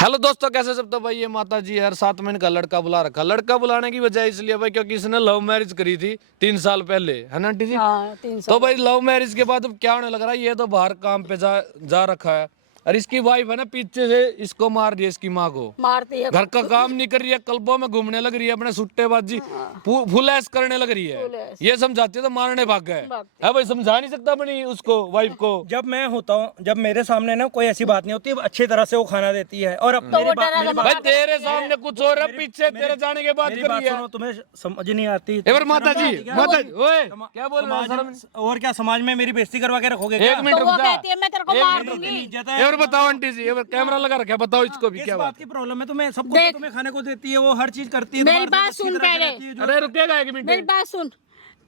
Hello दोस्तों, कैसे सब? तो भाई ये माता जी यार 7 महीने का लड़का बुला रखा। लड़का बुलाने की वजह इसलिए भाई क्योंकि इसने लव मैरिज करी थी 3 साल पहले, है ना आंटी जी? हाँ, 3 साल। तो भाई लव मैरिज के बाद अब क्या होने लग रहा है, ये तो बाहर काम पे जा रखा है और इसकी वाइफ है ना पीछे से इसको मार रही है, इसकी माँ को मारती है। घर का काम नहीं कर रही है, क्लबों में घूमने लग रही है, अपने सुट्टेबाजी फुल ऐश करने लग रही फुल है। ऐश। ये समझाती है तो मारने भाग गए भागती है भाई। समझा नहीं सकता अपनी उसको वाइफ को। जब मैं होता हूँ, जब मेरे सामने ना कोई ऐसी बात नहीं होती, अच्छी तरह से वो खाना देती है। और अब तो मेरी वो बात डरा भाई तेरे सामने कुछ और है, पीछे तेरे जाने के बाद मेरी कर बात रही है। सुनो, तुम्हें समझ नहीं आती। एक बार माता जी, क्या? माता जी, ओए क्या बोल रहे हो? समाज और क्या, समाज में मेरी बेइज्जती करवा के रखोगे एक क्या? मिनट तो वो रुक जा। कहती है मैं तेरे को एक मार मिनट रुक दूंगी। इज्जत एक बार बताओ आंटी जी, एक बार कैमरा लगा रखा है, बताओ इसको भी किस क्या बात बात की प्रॉब्लम है तुम्हें? सब कुछ देख। तो तुम्हें खाने को देती है, वो हर चीज करती है। मेरी तुम्हारे साथ बात अच्छी सुन तरह से पहले। रहती है, है? जो- अरे रुकेगा एक मेरी मिनट। बात सुन,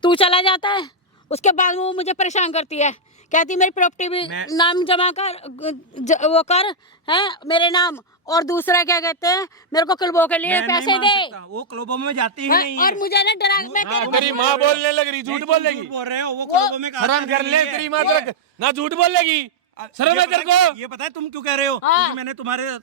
तू चला जाता है, उसके बाद वो मुझे परेशान करती है, कहती मेरी प्रॉपर्टी भी नाम जमा कर, वो कर है मेरे नाम, और दूसरा क्या कहते हैं मेरे को क्लबों के लिए मैं नहीं पैसे मान दे। सकता, वो क्लबों में जाती ही हैं? नहीं और है। मुझे ना डरा, मैं तेरे को तेरी माँ बोलने लग रही, झूठ बोल लेगी। बोल रहे हो, वो क्लबों में शर्म कर ले, तेरी माँ तेरे ना झूठ बोल लेगी। शर्म है तेरे को? ये पता है तुम क्यों कह रहे हो? हाँ। क्योंकि मैंने तुम्हारे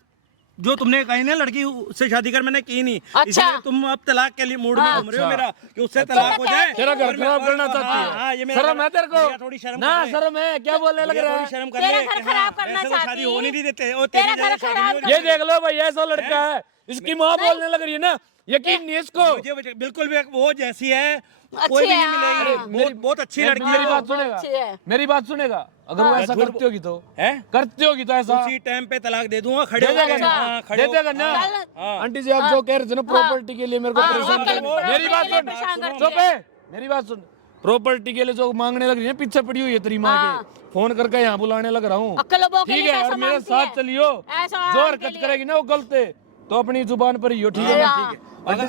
जो तुमने कही ना लड़की से शादी कर, मैंने की नहीं। अच्छा। इसलिए तुम अब तलाक के लिए मूड में घूम रहे हो मेरा, कि उससे तलाक हो जाए। तेरा घर और मैं- खराब करना हाँ, चाहती हाँ, है। ये मेरा शर्म है तेरे भैया को? थोड़ी शर्म ना कर ले। शर्म है, क्या बोलने लग भैया रहा थोड़ी है? शर्म कर तेरा ले घर कि खराब हाँ, करना ऐसे तो शादी चाहती। होने नहीं देते। और तेरा तेरी घर जैसी शादी खराब नहीं होगी। ये देख लो भाई, ऐसा लड़का है, इसकी माँ बोलने लग रही है ना, यकीन नहीं है इसको। मुझे बिल्कुल भी वो जैसी है अच्छी कोई भी नहीं है, मिलेगी। हाँ। बहुत अच्छी लड़की मेरी है। बात सुनेगा, अच्छी है। मेरी बात सुनेगा। अगर वो ऐसा करती होगी तो है करती होगी तो ऐसा उसी टाइम पे तलाक दे दूंगा, खड़े दे देगा होके। ना? हाँ, खड़े दे हो- देगा ना? हाँ। आंटी जी आप जो कह रहे थे ना प्रॉपर्टी के लिए मेरे को हाँ, परेशान हाँ, कर, कल मेरी बात प्रॉपर्टी के लिए सुन, परेशान करती चुप है। है, मेरी बात सुन। प्रॉपर्टी के लिए जो मांगने लग रही है, पीछे पड़ी हुई है तेरी माँ हाँ। के, फोन करके यहाँ बुलाने लग रहा हूँ। क्लबों के ठीक लिए है, और पैसा मेरे मांगती साथ है। चलियो, ऐसा जो के हरकत लिए। करेगी ना वो गलत है, तो अपनी जुबान पर ही हो। ठीक है ना? हाँ। ठीक है।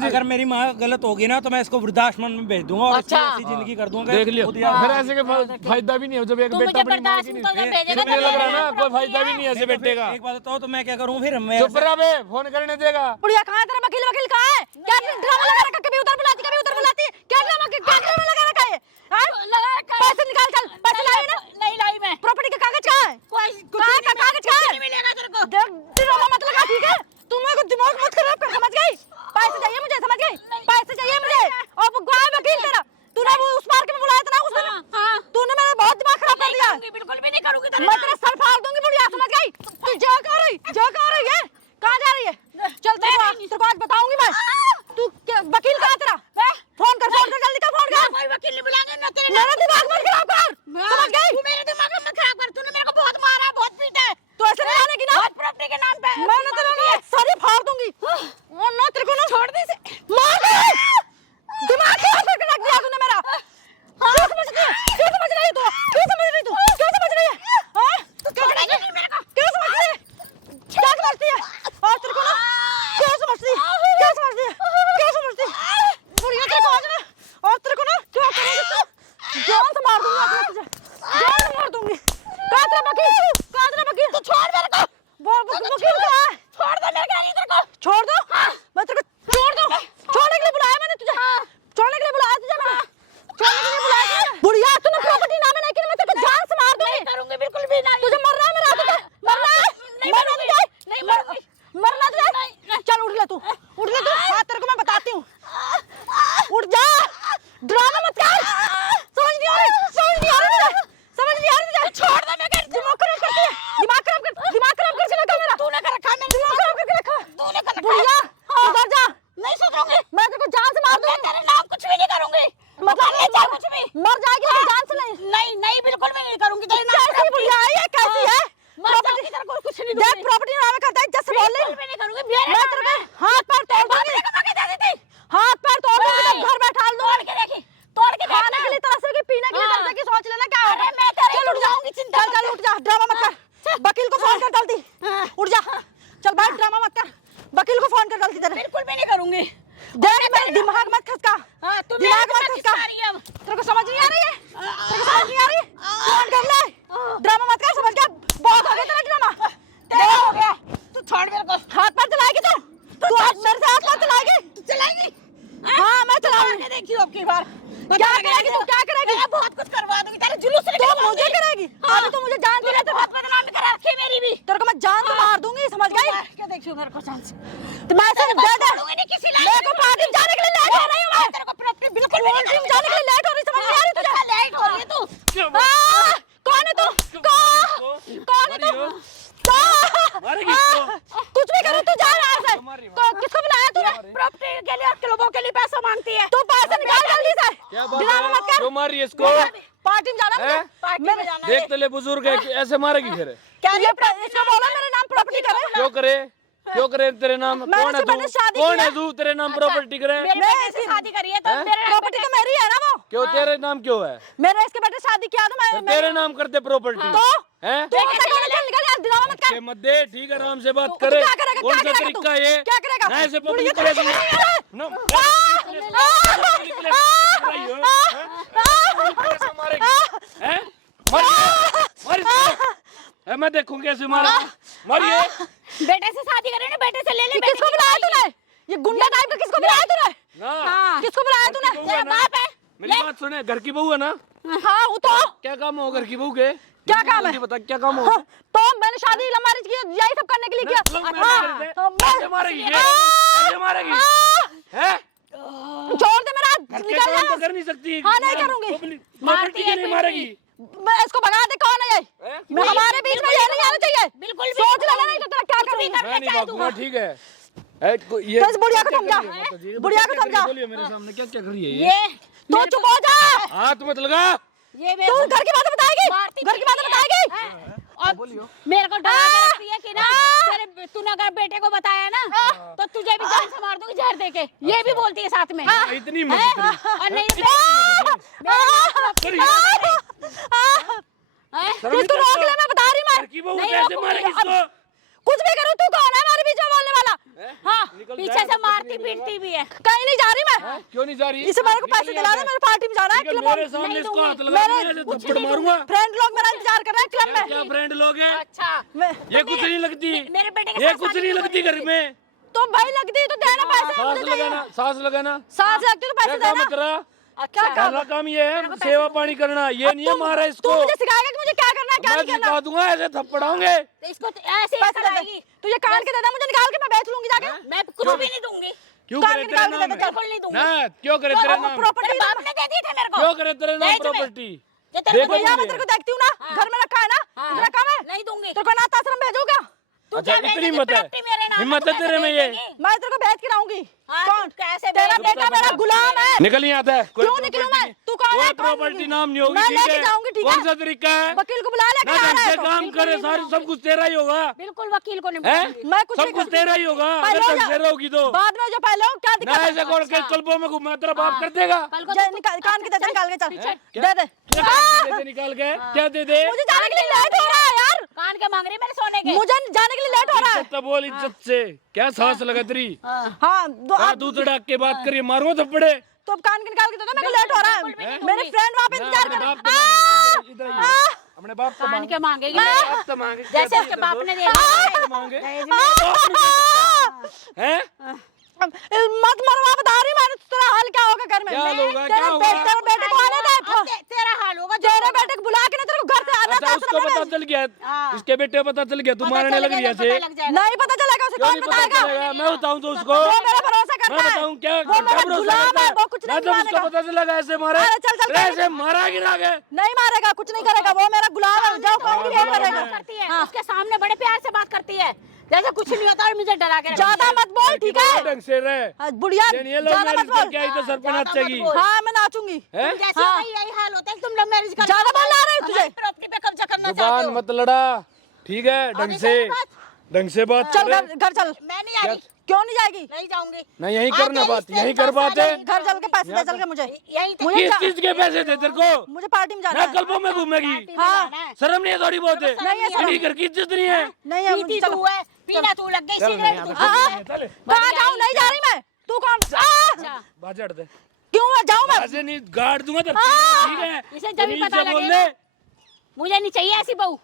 अगर मेरी माँ गलत होगी ना तो मैं इसको वृद्धाश्रम में भेज दूंगा और इसकी अच्छा। ऐसी जिंदगी कर दूंगा। देख लियो, खुद यार। फिर ऐसे के फायदा भी नहीं है जब एक तू बेटा मुझे अपनी माँ की बर्दाश्त नहीं। तो भेजेगा मुझे लग रहा है ना तो कोई फायदा भी नहीं है ऐसे बेटे का। एक बात बताओ तो मैं क्या करूँ फिर? मैं चुप रहा बे, फोन करने देगा। बुढ़िया कहाँ है तेरा वकील? वकील कहाँ है? क्या ड्रामा लगा रखा? कभी उधर बुलाती कभी उधर बुलाती। क्या ड्रामा लगा रखा है? हाँ? पैसे निकाल, चल पैसे लाए ना? नहीं लाई मैं। प्रॉपर्टी का कागज कहाँ है? कहाँ का कागज कहाँ है? नहीं मिलेगा तेरे को। ड्रामा मत लगा, ठीक है? तुम मेरे को दिमाग मत खराब कर, समझ गई? पैसे चाहिए मुझे, समझ गई? पैसे चाहिए मुझे। और वो गवाह वकील तेरा, तूने वो उस पार्क में बुलाया था ना, उस दिन हाँ। तूने मेरा बहुत दिमाग खराब कर दिया। बिल्कुल भी नहीं करूंगी तेरे मैं साथ। तेरा सर फाड़ दूंगी बुढ़िया, समझ गई? तू जा कहाँ रही? जा कहाँ रही है? कहाँ जा रही है? चल तेरे को आज बताऊंगी मैं। तू वकील कहाँ है तेरा? फोन कर जल्दी कर, फोन कर। कोई वकील नहीं बुलाएंगे ना तेरे मेरा दिमाग मत खराब कर, समझ गई? तू मेरे दिमाग में मत खराब कर। तूने मेरे को बहुत मारा है, बहुत पीटा है। तो ऐसे नहीं आने की ना, बहुत प्रॉपर्टी के नाम पे मैं ना तेरा ना सारी फाड़ दूंगी। और ना तेरे को ना छोड़ दे इसे। मार दे। दिमाग खराब करके रख दिया तूने मेरा। क्यों समझ रही है? क्यों समझ रही है तू? क्यों समझ रही तू? क्यों समझ रही है? हाँ? छोड़ेगी नहीं मेरे को। क्यों समझ रही है? क्या समझती है? और तेरे को ना क्यों समझती है? क्या समझती है? क्यों समझती है? बुढ़िया तेरे को आज ना, और तेरे को ना क्या करूंगी तू? जान से मार दूंगी आज मैं तुझे, जान से मार दूंगी। कहाँ तेरा वकील? कहाँ तेरा वकील? तू छोड़ मेरे को। वकील कहाँ है? छोड़ दे, मैं कह रही हूं तेरे को। छोड़ दो। मैं तेरे को छोड़ दो। छोड़ने के लिए बुलाया मैंने तुझे। छोड़ने के लिए बुलाया तुझे मैंने। छोड़ने के लिए बुलाया तुझे। बुढ़िया तूने प्रॉपर्टी नामे नहीं की, मैं तेरे को जान से मार दूंगी। नहीं करूंगी, बिल्कुल भी नहीं। तुझे मरना है मेरा, तुझे मरना है। नहीं मरना मरूंगी, तुझे, नहीं मरूंगी। मरना तुझे। नहीं। चल उठ ले तू, उठ ले तू। हाँ तेरे को मैं बताती हूँ, उठ जा। ड्रामा मत कर। समझ नहीं आ रही, समझ नहीं आ रही तुझे, समझ नहीं आ रही तुझे। छोड़ दे, मैं कह रही हूं। दिमाग खराब करती है, दिमाग खराब करके रखा मेरा। तूने कर रखा है, मैंने दिमाग खराब करके रखा। तूने कर रखा है। बुढ़िया उधर जा, नहीं सुधरूंगी। मैं तेरे को जान से मार मैं दूंगी। तेरे नाम कुछ भी नहीं करूंगी। मतलब नहीं जा कुछ भी। मर जाएगी लेकिन जान से नहीं। नहीं नहीं, बिल्कुल भी नहीं करूंगी तेरे नाम कैसी कुछ भी। बुढ़िया है ये? कैसी है? मर जाऊंगी, तेरे को कुछ नहीं दूंगी। देख प्रॉपर्टी नामे करता है, जैसे बोल बिल्कुल रही। भी नहीं करूंगी। मेरे मैं नाम तेरे है। को हाथ पैर तोड़ बाप दूंगी, रे को मौके दे देती। हाथ पैर तोड़ दूंगी, नहीं। तब घर बैठा तोड़ लूंगी। के देखी, तोड़ के खाने देखना। के लिए तरह से कि पीने के लिए हाँ। तरह से कि सोच लेना क्या अरे होगा। मैं तेरे चल उठ जा, जाऊंगी, चिंता चल चल उठ जा, ड्रामा मत कर। वकील को फोन कर जल्दी, उठ जा। चल भाई ड्रामा मत कर, वकील को फोन कर जल्दी तेरे। बिल्कुल भी नहीं करूंगी। देख मेरा दिमाग मत खसका, हाँ, तू दिमाग मेरे मत को खसका। खिसा रही है अब। तेरे को समझ नहीं आ रही है? तेरे को समझ नहीं आ रही? फोन कर ले, ड्रामा मत कर, समझ गया? बहुत हो गया तेरा ड्रामा, तेरा हो गया। तू छोड़ मेरे को। हाथ पैर चलाएगी तू। छू मेरे को चांस तो मैं ऐसे दे दे नहीं किसी मेरे को पार्टी में जाने के लिए लेट हो रही हूँ मैं तेरे को प्रॉपर्टी बिल्कुल भी पार्टी में जाने के लिए लेट हो रही समझ नहीं आ रही तुझे लेट हो रही है तू कौन है तू कौन है तू मारेगी इसको। कुछ भी करो तू जा रहा है किसको बुलाया तूने प्रॉपर्टी के लिए क्लबों के लिए पैसा मांगती है तू पैसे निकाल जल्दी से क्या बात ड्रामा मत है? कर क्यों मार रही है इसको? पार्टी में जाना हैं? पार्टी में जाना है देख तो ले बुजुर्ग है कि ऐसे मारेगी फिर? क्या ये इसको बोलो मेरे नाम प्रॉपर्टी करे क्यों करे? क्यों करे तेरे नाम? मैंने कौन है से मैंने तू? शादी कौन की है है। तू तेरे नाम प्रॉपर्टी करे? मेरे बेटे से शादी करी है तो मेरे प्रॉपर्टी तो मेरी है ना वो क्यों तेरे नाम क्यों है? मेरे इसके बेटे शादी किया तो मैं तेरे नाम करते प्रॉपर्टी तो हैं? तू निकल यार ड्रामा मत कर के मत दे, ठीक है, आराम से बात तू करे। क्या करेगा, कौन क्या सा करेगा तू? तरीका है ये? क्या करेगा? ना ऐसे तू ये पब्लिक तो प्लेस में करेगा। ना मैं देखूं कैसे मारा। मारिए। बेटे से शादी करे ना बेटे से ले ले बेटे किसको बुलाया तूने ये गुंडा टाइप का किसको बुलाया तूने ना किसको बुलाया तूने तेरा बाप है मेरी बात सुने, घर की बहू है ना? हाँ वो तो क्या काम हो घर की बहू के? क्या काम है? जल्दी बता क्या काम हो? हाँ, तो मैंने शादी लव मैरिज की यही सब करने के लिए किया तो कैसे मारेगी ये? कैसे मारेगी? हैं? छोड़ दे मेरा घर के निकल काम जा तो कर नहीं सकती। हाँ, नहीं करूंगी। प्रॉपर्टी के लिए मारेगी। मैं इसको भगा दे कौन है ये हैं? मैं हमारे बीच में ये नहीं आना चाहिए बिल्कुल भी सोच लेना नहीं तो तेरा क्या करूंगी मैं नहीं भागूंगा, ठीक है? ये तो इस बुढ़िया को क्या समझा। कर रही है माता जी? बुढ़िया को क्या कर रही है? समझा। बोलिए मेरे सामने क्या क्या कर रही है ये? ये तू चुप हो जा हाथ मत लगा। ये तू घर की बातें बताएगी मारती घर की बातें बताएगी और मेरे को डरा के रखती है कि ना तेरे तूने अगर बेटे को बताया ना तो तुझे भी जान से मार दूंगी जहर देके ये भी बोलती है साथ में इतनी मत और नहीं इसको रोक ले मैं बता रही घर मैं की बहू नहीं कैसे रोकूंगी, मारेगी इसको? कुछ भी करूँ तू कौन है हमारे बीच में बोलने वाला हाँ निकल पीछे जाए, से कुछ मारती नहीं मिलेगा। पीटती भी है कहीं नहीं जा रही मैं हैं? क्यों नहीं जा रही? इसे मेरे को पैसे दिला दे मेरे पार्टी में जाना है ठीक है, क्लब मेरे सामने इसको हाथ लगा मेरे दिया, ऐसे थप्पड़ मारूंगा। फ्रेंड लोग मेरा इंतजार कर रहे हैं क्लब क्या में फ्रेंड लोग हैं? अच्छा ये कुछ नहीं लगती। मेरे बेटे के ये साथ कुछ शादी नहीं क्यों लगती करी घर में। तो भाई लगती तो देना पैसे सांस मुझे चाहिए लगाना, सांस लगाना। सांस लगती तो क्या पैसे काम है देना तेरा? अच्छा पहला काम ये है सेवा पानी करना, ये नहीं है मारा तू इसको। मुझे सिखाएगा कि मुझे क्या करना है क्या मैं नहीं करना सिखा दूंगा, ऐसे थप्पड़ाऊंगे। तो इसको तो ऐसे पैसे दे कराएगी दे तू ये कान के दे दे मुझे निकाल के मैं बेच लूंगी जाके मैं कुछ भी नहीं दूंगी क्यों कान करे के तेरे निकाल के नाम दे दे, चल, बिल्कुल नहीं दूंगी ना क्यों करे तेरे नाम? प्रॉपर्टी तेरे बाप ने दे दी थे मेरे को क्यों करे तेरे नाम नहीं तुम्हें। प्रॉपर्टी? जो तेरे को देखो भैया मुझे। मैं तेरे को देखती हूँ ना घर में रखा है ना हाँ। इतना कम है नहीं दूंगी तेरे को अनाथ आश्रम भेजू क्या तू अच्छा क्या इतनी भेजेगी? हिम्मत है, प्रॉपर्टी मेरे नाम हिम्मत पे है तू तेरे में कैसे ये? भेजेगी? मैं तेरे को बेच के लाऊंगी हाँ, कौन तू कैसे तेरा भेजेगी? बेटा मेरा गुलाम है निकल नहीं आता है। कोई क्यों निकलूं मैं property- तू कौन है कोई कौन प्रॉपर्टी नाम नहीं होगी, मैं ठीक लेके है? जाऊंगी ठीक कौन सा है तरीका है? वकील को बुला लेके ना आ ढंग रहा से है तो काम बिल्कुल करे, नहीं सारी होगा। सब कुछ तेरा ही होगा। बिल्कुल वकील को नहीं हैं? बोलूंगी। मैं कुछ सब नहीं कुछ करती। तेरा ही होगा पहले अगर हो ढंग जा। से रहोगी तो। बाद में जो पहले हो क्या ना दिक्कत है ऐसे कर के क्लबों में घूमे तेरा बाप कर देगा। कल को जा, कान के दे दे निकाल के चल क्या? दे दे क्या दे दे निकाल के? क्या दे दे? मुझे जाने के लिए लेट हो रहा है यार कान के मांग रही है मेरे सोने के मुझे जाने के लिए लेट हो रहा है इज्जत तो बोल इज्जत से। क्या सांस लगा तेरी? हाँ क्या दूध डाक के बात करिए, मारूंगा थप्पड़े। तो अब कान के निकाल के दे दो मेरे को लेट हो रहा है मेरे फ्रेंड वहाँ पे ना, इंतजार अपने कर बाप से मांगे, इधर आइए। अपने बाप से कान मांगे। के मांगेगी बाप से मांगे। क्या जैसे उसके दे बाप दो? ने दिया बाप से मांगे। हैं? मत मरवा बता रही मैंने तेरा हाल क्या होगा घर में क्या हाल होगा? तेरे क्या होगा? तेरे बेटे को आने दे तेरा हाल होगा तेरे बेटे को बुला के ना तेरे को घर से आना अच्छा उसको पता चल गया, इसके बेटे को पता चल गया, तू मारने लग रही है ऐसे। नहीं पता चलेगा उसे क्यों कौन नहीं पता बताएगा चलेगा? मैं बताऊं तो उसको? वो मेरा भरोसा मैं करता है बताऊं क्या? वो मेरा क्या भरोसा गुलाम करता है है? वो कुछ नहीं मैं जब उसको मारेगा पता चला ऐसे मारे, अरे चल, चल, चल। ऐसे मारा गिरा के। नहीं मारेगा कुछ नहीं करेगा वो मेरा गुलाम है जाओ कौन की बात करेगा करती है उसके सामने बड़े प्यार से बात करती है जैसे कुछ नहीं होता और मुझे डरा के रखती है। ज्यादा मत बोल ठीक है ढंग से रहे। बुढ़िया ये लोग ज्यादा मत मैरिज बोल करके आई तो सर पे ज्यादा नाचेगी। मत बोल। हाँ मैं नाचूंगी हैं? तुम जैसे हो यही हाल होता है तुम लव मैरिज कर ज्यादा बोल रहा है तुझे प्रॉपर्टी पे कब्जा करना चाहते जुबान हो मत लड़ा, ठीक है? ढंग आगे से चल बात। ढंग से बात चल करे। घर चल मैं नहीं आ रही क्यों नहीं जाएगी नहीं जाऊंगी नहीं यही करना आगे बात, रिश्ते यही में कर फंस बात है। जाएगी। घर चल के पैसे दे चल के मुझे यही तो मुझे किस जा- चीज के पैसे थे तेरे को? मुझे पार्टी में जाना ना है क्लबों में घूमेगी, हाँ शर्म नहीं है थोड़ी बहुत है? नहीं है इन्हीं घर की इज्जत नहीं है। नहीं है पीती चलो तू है पीना तू लग गई चल सिगरेट नहीं, तू चल, चल। कहाँ जाऊँ नहीं जा रही मैं तू कौन अच्छा बाजड़ दे। क्यों जाऊँ मैं ऐसे नहीं गाड़ दूंगा तो ठीक है? इसे जब भी तमीज पता से बोल लगेगा ले। मुझे नहीं चाहिए ऐसी बहू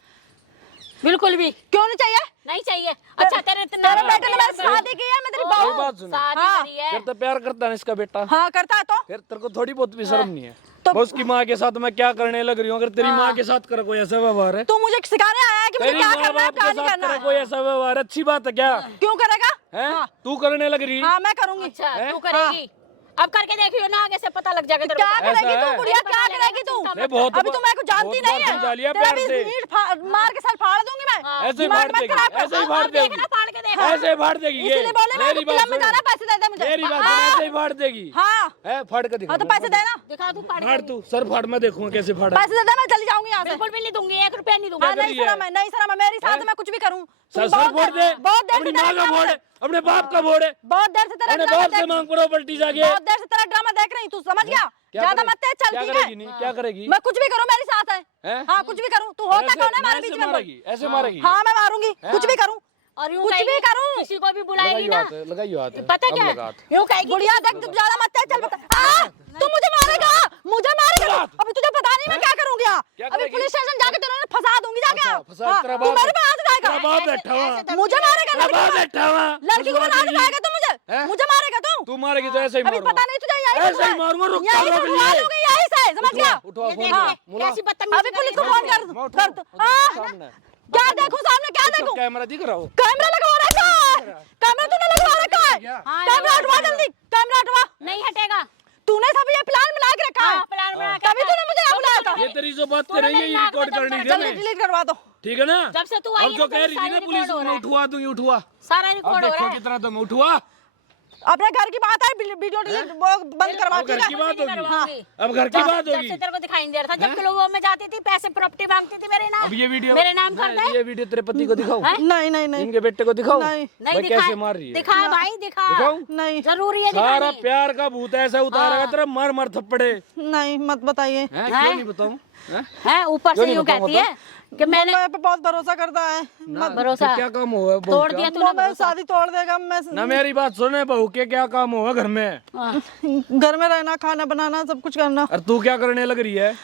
बिल्कुल भी क्यों नहीं चाहिए नहीं चाहिए अच्छा तेरे तेरे बेटे ने मेरी शादी की है मैं तेरी मेरी बहू बात सुनो, शादी हाँ। करी है फिर तो प्यार करता है ना इसका बेटा, हाँ करता है तो फिर तेरे को थोड़ी बहुत भी शर्म नहीं है? वो उसकी माँ के साथ मैं क्या करने लग रही हूँ? अगर तेरी माँ के साथ कर कोई ऐसा व्यवहार है, तू मुझे सिखाने आया है कि मुझे तेरी क्या माँ करना है बाप क्या के नहीं साथ करना कर है। कोई ऐसा व्यवहार अच्छी बात है क्या? क्यों करेगा? है तू करने लग रही? हाँ मैं करूंगी। अच्छा तू करेगी, अब करके देखियो ना, आगे से पता लग जाएगा तेरे क्या को। करेगी ऐसा तू है? बुढ़िया, क्या करेगी तू? नहीं, बहुत अभी तो मैं को जानती बहुत नहीं बार समझा लिया है, तेरा प्यार भी से। ईंट मार के साथ फाड़ दूंगी मैं। ऐसे ही दिमाग फाड़ मत देगी, खराब कर। ऐसे ही फाड़ अब देगी, देखना, फाड़ के देखा। ऐसे ही फाड़ देगी ये। इसीलिए बोले मैं मेरी बात क्लब में सुन, जाना, पैसे दे दे मुझे। मेरी बात सुन, हाँ ऐसे ही फाड़ देगी। हाँ है फाड़ के दिखा। हाँ, तो पैसे देना, दिखा तू फाड़ फाड़ के। तू सर फाड़, मैं देखूंगा कैसे फाड़ा। पैसे दे दे, मैं चली जाऊंगी यहाँ से। बिल्कुल भी नहीं दूंगी, 1 रुपया नहीं दूंगी। हाँ नहीं करिए? सर, मैं नहीं सर, मैं मेरी साथ मैं कुछ भी करूँ। सर सर फोड़ दे, बहुत देर अपनी से माँ का फोड़, अपने बाप का फोड़, बहुत देर से तेरा अपने ड्रामा बाप से मांग प्रॉपर्टी जाके। बहुत देर से तेरा ड्रामा देख रही, तू समझ गया? ज्यादा मत तेज चल, क्या ठीक करेगी? है? नहीं क्या करेगी? मैं कुछ भी करूँ, मेरी साथ है। हैं? हाँ कुछ भी करूँ, तू होता कौन है हमारे बीच में? मारेगी, ऐसे मारेगी। हाँ मैं मारूंगी, कुछ भी करूँ, और यूं कुछ भी कहेगी, करूँ। किसी को भी बुलाएगी लगाइयो ना, हाथ, लगाइयो हाथ। पता अब क्या लगा हाथ। यूं कहेगी। बुढ़िया देख, तू ज्यादा मत तेज चल, तू मुझे मारेगा, मुझे मारेगा। अभी तुझे पता नहीं मैं क्या करूंगी। क्या अभी करेगी? पुलिस स्टेशन जाके तेरे फंसा दूंगी जाके। अच्छा, फंसा हाँ, तेरा तू बाप- मेरे पे हाथ तेरा उठाएगा, बाप बैठा हुआ, मुझे मारेगा। तेरा बाप बैठा हुआ, लड़की को हाथ उठाएगा तू मुझे, हैं? मुझे मारेगा तू। तू मारेगी तो ऐसे ही अभी मारूंगा। पता नहीं तुझे, यही ऐसे ही मारूंगा, रुक यही जा, से रोक बुला लिए। लूंगी, यही से, समझ गया? उठवा ये फोन, देखिए, मुला। कैसी बदतमीजी अभी पुलिस को करेगी। फोन कर मैं कर उठवा, हाँ, सामने। क्या देखूं सामने, क्या देखूं? कैमरा दिख रहा हो? कैमरा लगवा रखा है, कैमरा तूने लगवा रखा है। हाँ, कैमरा लगवा हटवा रखा है। जल्दी, कैमरा हटवा। नहीं हटेगा। तूने सब ये प्लान बना के रखा है, हाँ, प्लान बना के तभी रखा है। तूने मुझे यहाँ बुलाया था। ये तेरी जो बात कर तूने रही है मेरी ये नाक में रिकॉर्ड दम करनी कर थी जल्दी हमें, डिलीट करवा दो। ठीक है ना? जब से तू आई अब है जो ना, कह रही थी ना सारी पुलिस रिकॉर्ड हो रहा है। उठवा दूंगी, उठवा। सारा अब रिकॉर्ड हो रहा देखो है। कितना दम, उठवा। अपने घर की बात है, वीडियो डिलीट बंद करवा, अब घर ठीक की है? बात होगी, करवाऊंगी। अब घर की बात जब होगी। से तेरे को दिखाई नहीं दे रहा था, जब लोगों में जाती थी, पैसे प्रॉपर्टी मांगती थी मेरे नाम। अब ये वीडियो मेरे नाम कर दे। ये वीडियो तेरे पति को दिखाऊं, नहीं नहीं नहीं इनके बेटे को दिखाऊं? नहीं, नहीं भाई दिखा, कैसे मार रही है? दिखा भाई, दिखा। दिखाऊं? नहीं जरूरी है सारा दिखानी। प्यार का भूत ऐसा उतारेगा तेरा, मार मार थप्पड़े। नहीं, मत बताइए। हैं? क्यों नहीं बताऊं? हैं? है ऊपर क्यों से नहीं यूं बताऊं कहती है कि मैंने मेरे पे बहुत भरोसा करता है, ना, भरोसा फिर क्या काम हुआ बहू तोड़ का? दिया वो तूने मेरी भरोसा। शादी तोड़ देगा। मैं ना मेरी बात सुने, बहू के क्या काम हुआ घर में? हाँ। घर में रहना, खाना बनाना, सब कुछ करना। और तू क्या करने लग रही है?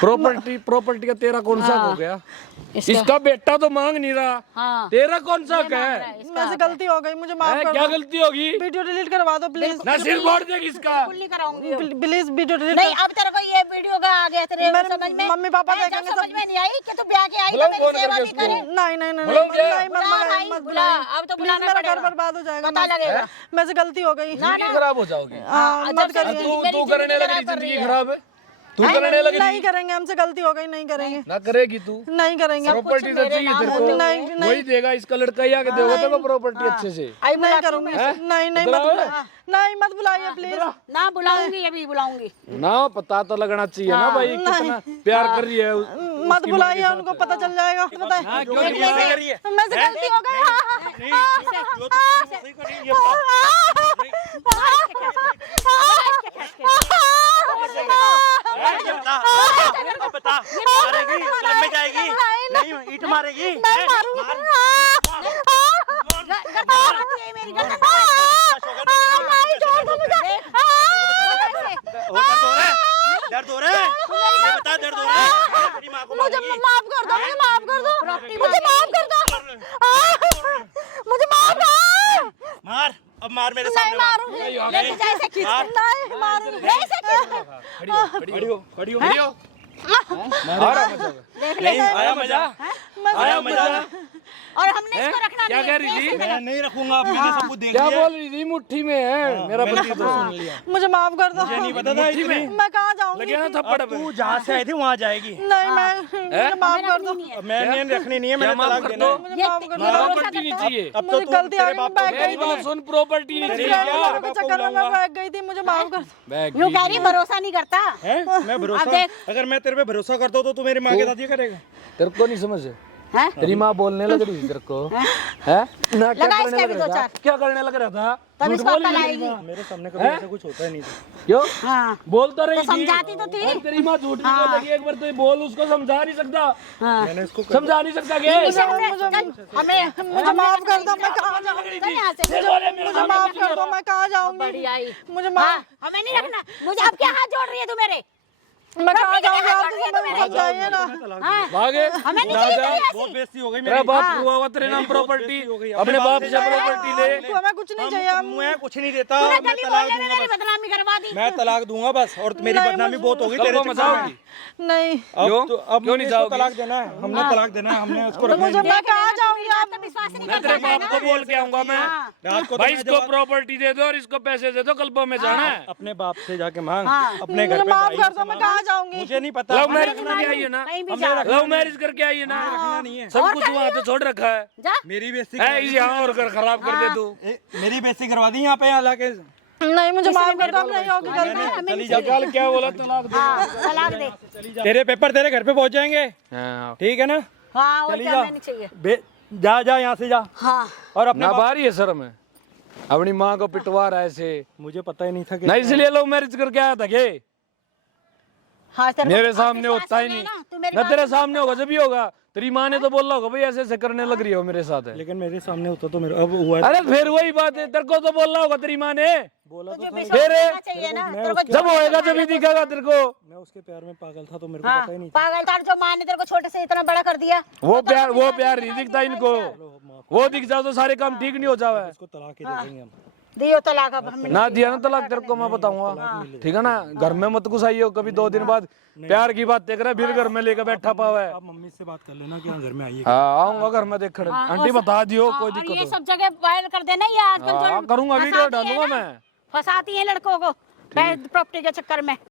प्रॉपर्टी का तेरा कौन सा हो गया? इसका बेटा तो मांग नहीं रहा, हाँ। तेरा कौन सा है? मेरे से गलती हो गई, मुझे माफ कर क्या दो। गलती होगी? वीडियो डिलीट करवा दो प्लीज, ना सिर फोड़ देगी इसका। बिल्कुल नहीं कराऊंगी। Please video delete. नहीं, अब तेरे को ये वीडियो का आ गया तेरे मेरे समझ में? मम्मी पापा नहीं, देखेंगे जब सब। समझ में नहीं आई कि तू ब्याह के आई बुलाओ तो मेरी फोन सेवा करके भी उसको। करे। नहीं नहीं नहीं बुलाओ नहीं, क्या? नहीं, बुला भाई, मत बुला। बुलाइए। अब तो प्लीज, बुलाना मेरा घर पड़ेगा। बर्बाद हो जाएगा। पता लगेगा। मेरे से गलती हो गई। जिंदगी खराब हो जाओगी। मत जब से करिए। मेरी तू जिंदगी करने लग रही, खराब कर रही जिंदगी है। खराब है। तू करने लग नहीं रही, करेंगे, हमसे गलती हो गई, नहीं करेंगे, ना करेगी तू। नहीं करेंगे, प्रॉपर्टी तो चाहिए तेरे को, नहीं, नहीं। वही देगा, इसका लड़का ही आके देगा तेरे को प्रॉपर्टी अच्छे से। आई नहीं बुलाती करूंगी। हूँ मैं। नहीं नहीं, बुलाओ। नहीं मत बुलाइए प्लीज। ना बुलाऊंगी, अभी बुलाऊंगी। ना पता तो लगना चाहिए ना भाई, कितना प्यार कर रही है। मत बुलाइए, उनको पता चल जाएगा। बताए हाँ, क्यों नहीं बुला रही है? मैं से गलती हो गई। बता, मारेगी, क्लब में जाएगी, नहीं ईंट मारेगी, नहीं मारूंगी। मेरी गर्दन नहीं, छोड़ दो मुझे। दर्द हो रहा है, ये बता दर्द हो रहा है, तेरी माँ को मुझे मारेगी। माफ कर दो, मुझे माफ कर दो, मुझे माफ कर दो, मुझे माफ कर। मार, अब मार मेरे नहीं सामने मार। मारूंगी, लेके जा इसे खींच के। नहीं मारूंगी। खड़ी हो, खड़ी हो। आ रहा मजा? नहीं आया मजा, आया मजा। और हमने इसको रखना क्या नहीं कह है। रही थी? मैं नहीं रखूंगा, मैंने सब कुछ देख क्या लिया। बोल रही थी? मुट्ठी में है मेरा पति तो। मुझे माफ कर दो। मुझे नहीं पता था मुट्ठी में। इतनी। मैं कहाँ जाऊंगी? लगे ना थप्पड़ पे। तू जहाँ से आई थी वहाँ जाएगी। नहीं, मैं मुझे माफ कर दो, अब मैंने रखनी नहीं है, मैंने क्या माफ तलाक कर देना दो? है। मुझे माफ कर दो। प्रॉपर्टी नहीं चाहिए। अब तो मुझे तू गलती आ तेरे गई, बाप मैं को बैग मेरी बात सुन, प्रॉपर्टी नहीं चाहिए क्या? के चक्कर में मैं बैग गई थी, मुझे माफ कर दो। बैग यूं कह रही भरोसा नहीं करता। हैं? मैं अब भरोसा, देख। अगर मैं तेरे पे भरोसा करता हूँ तो तू मेरी माँ के साथ ये करेगा? तेरे को नहीं समझ है? हैं? तेरी माँ बोलने लग रही थी तेरे को, है ना? क्या लगा करने इसके लग भी रहा दो था? चार। क्या करने लग रहा था? तब झूठ इसको बोली अक्ल मेरी आएगी। माँ। मेरे सामने कभी ऐसा कुछ होता ही नहीं था। क्यों? हाँ बोलता रही तो थी। समझाती तो थी। और तेरी माँ झूठ नहीं बोलेगी, एक बार तो ये बोल, उसको समझा नहीं सकता, हाँ। मैंने इसको समझा नहीं सकता क्या? इसे हमने मुझे माफ कर दो, मैं कहाँ जाऊंगी? चल यहाँ से। मुझे माफ कर दो, मैं कहाँ जाऊंगी? बढ़िया आई। मुझे हाँ, माफ। हमें नहीं रखना। मुझे अब क्या हाथ जोड़ रही है तू मेरे? मैं कहाँ जाऊंगी, आप तो समझ में जाइए ना। भागे हमें नहीं ना चाहिए जा। तेरी ऐसी। बहुत बेइज्जती हो गई तेरा मेरी। बाप हुआ हुआ तेरे नाम प्रॉपर्टी, अपने बाप से प्रॉपर्टी ले। हमें कुछ नहीं चाहिए, हम मैं कुछ नहीं देता, तूने मैं गली तलाक मोहल्ले में दूंगा मेरी बस। बदनामी करवा दी। मैं तलाक दूंगा बस, और मेरी नहीं, बदनामी बहुत हो गई कल तेरे को चक्कर मचाओगी? में। नहीं। क्यों? अब क्यों नहीं मुझे इसको जाओगी? तलाक देना है, हमने तलाक देना है, हमने उसको तो रखना मुझे, नहीं। मैं कहाँ जाऊंगी, आप तो विश्वास नहीं मैं तेरे करता है बाप ना। को बोल के आऊंगा मैं, रात को तो भाई मैं इसको जब प्रॉपर्टी दे दो और इसको पैसे दे दो, कल को में जाना है। अपने बाप से जाके मांग, हाँ। अपने घर मुझे पे माफ भाई कर दो, मैं कहाँ जाऊंगी। मुझे नहीं पता। लव हमें मैरिज रखना करके नहीं आई है ना, कहीं भी हमें जा। रखना लव मैरिज करके आई है ना, रखना नहीं है। सब कुछ वहाँ तो छोड़ रखा है। जा। मेरी बेइज्जती है इस यहाँ और घर खराब कर दे तू। मेरी बेइज्जती करवा दी यहाँ पे यहाँ लाके। नहीं, मुझे माफ कर दो, अब नहीं होगी गलती। चली जा। कल क्या बोला तलाक दे। हाँ, तलाक दे। तेरे पेपर तेरे घर पे पहुंच जाएंगे, हाँ, ठीक है ना? हाँ, और चली क्या जा। नहीं चाहिए। जा जा यहाँ से जा। हाँ, और अपने ना बारी है सर में अपनी माँ को पिटवा रहा है ऐसे मुझे पता ही नहीं था कि ना, इसलिए लव मैरिज करके आया था के हाँ, तेरे को मेरे तो सामने विश्वास होता ही नहीं नहीं है ना, तू मेरी ना, बात तेरे को सामने होगा जब ही होगा। तेरी माँ ने तो बोला होगा भाई ऐसे ऐसे करने लग रही हो मेरे साथ है। लेकिन मेरे सामने होता तो मेरे अब हुआ है। अरे फिर वही बात है, तेरे को तो बोलना होगा तेरी माँ ने। बोला तो तुझे था, विश्वास फिर करना चाहिए ना। तेरे को जब होएगा जब ही दिखेगा तेरे को। मैं उसके प्यार में पागल था तो मेरे को हाँ, पता ही नहीं था। पागल था जो माँ ने तेरे को छोटे से इतना बड़ा कर दिया। वो प्यार नहीं दिखता इनको, वो दिख जाओ तो सारे काम ठीक नहीं हो जावे। इसको तलाक ही दे देंगे हम। दियो तलाक अब हमें। ना दिया ना तलाक तेरे को मैं बताऊंगा, ठीक है ना। घर में मत घुसाइयो कभी, 2 दिन बाद प्यार की बात देख रहा है फिर घर में लेकर बैठा पावा है। आप मम्मी से बात कर लेना कि हाँ घर में आइए। हाँ आऊंगा घर में देख खड़े। आंटी बता दियो कोई और दिक्कत ये हो। सब जगह वायरल कर देना, ये आजकल हाँ, जो करूंगा, वीडियो फंसाती है डालूंगा ना, मैं। फंसाती है लड़कों को प्रॉपर्टी के चक्कर में।